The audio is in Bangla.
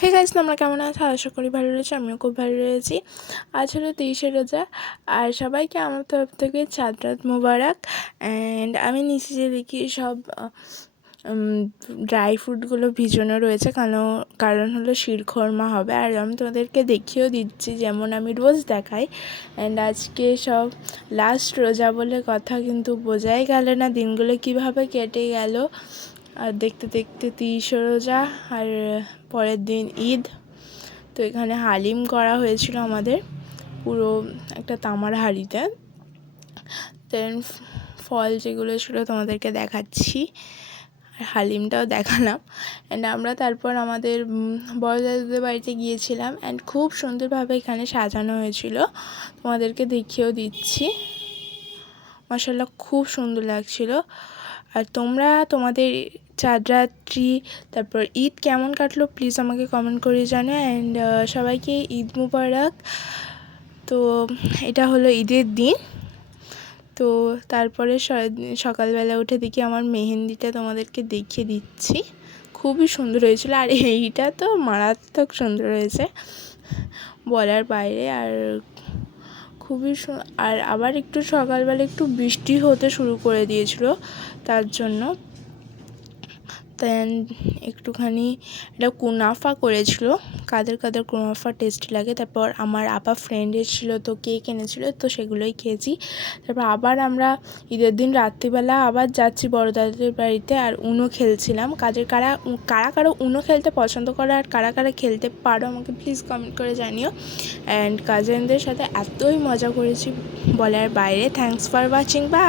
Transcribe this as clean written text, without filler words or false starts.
হে গাইস, তোমরা কেমন আছো? আশা করি ভালো রয়েছে। আমিও খুব ভালো রয়েছি। আজ হলো 23শে রোজা, আর সবাইকে আমার তরফ থেকে চাঁদ রাত মোবারক। অ্যান্ড আমি নিচে যে দেখি সব ড্রাই ফ্রুটগুলো ভিজানো রয়েছে, কারণ হলো শিরখোরমা হবে। আর আমি তোমাদেরকে দেখিয়েও দিচ্ছি, যেমন আমি রোজ দেখাই। অ্যান্ড আজকে সব লাস্ট রোজা বলে কথা, কিন্তু বোঝাই গেল না দিনগুলো কিভাবে কেটে গেল। আর দেখতে দেখতে 23শে রোজা, আর পরের দিন ঈদ। তো এখানে হালিম করা হয়েছিল আমাদের পুরো একটা তামার হাঁড়িতে। দেন ফল যেগুলো ছিল তোমাদেরকে দেখাচ্ছি, আর হালিমটাও দেখালাম। অ্যান্ড আমরা তারপর আমাদের বড় দাদুদের বাড়িতে গিয়েছিলাম। অ্যান্ড খুব সুন্দরভাবে এখানে সাজানো হয়েছিল, তোমাদেরকে দেখিয়েও দিচ্ছি। মাশাআল্লাহ, খুব সুন্দর লাগছিল। আর তোমরা তোমাদের চাঁদ রাত্রি তারপর ঈদ কেমন কাটলো প্লিজ আমাকে কমেন্ট করে জানাও। অ্যান্ড সবাইকে ঈদ মুবারক। তো এটা হলো ঈদের দিন। তো তারপরে সকালবেলা উঠে দেখি আমার মেহেন্দিটা তোমাদেরকে দেখিয়ে দিচ্ছি, খুবই সুন্দর হয়েছিল। আর এইটা তো মারাত্মক সুন্দর হয়েছে, বলার বাইরে। আর খুবই আর আবার একটু সকালবেলা একটু বৃষ্টি হতে শুরু করে দিয়েছিল, তার জন্য দেন একটুখানি এটা কুনাফা করেছিল। কাদের কাদের কুনাফা টেস্টি লাগে। তারপর আমার আপা ফ্রেন্ড এসেছিলো, তো কেক এনেছিল, তো সেগুলোই খেয়েছি। তারপর আবার আমরা ঈদের দিন রাত্রিবেলা আবার যাচ্ছি বড় দাদাদের বাড়িতে, আর উনো খেলছিলাম। কারা কারা উনো খেলতে পছন্দ করে আর কারা কারা খেলতে পারো আমাকে প্লিজ কমেন্ট করে জানিও। অ্যান্ড কাজিনদের সাথে এতই মজা করেছি বলার বাইরে। Thanks for watching, by.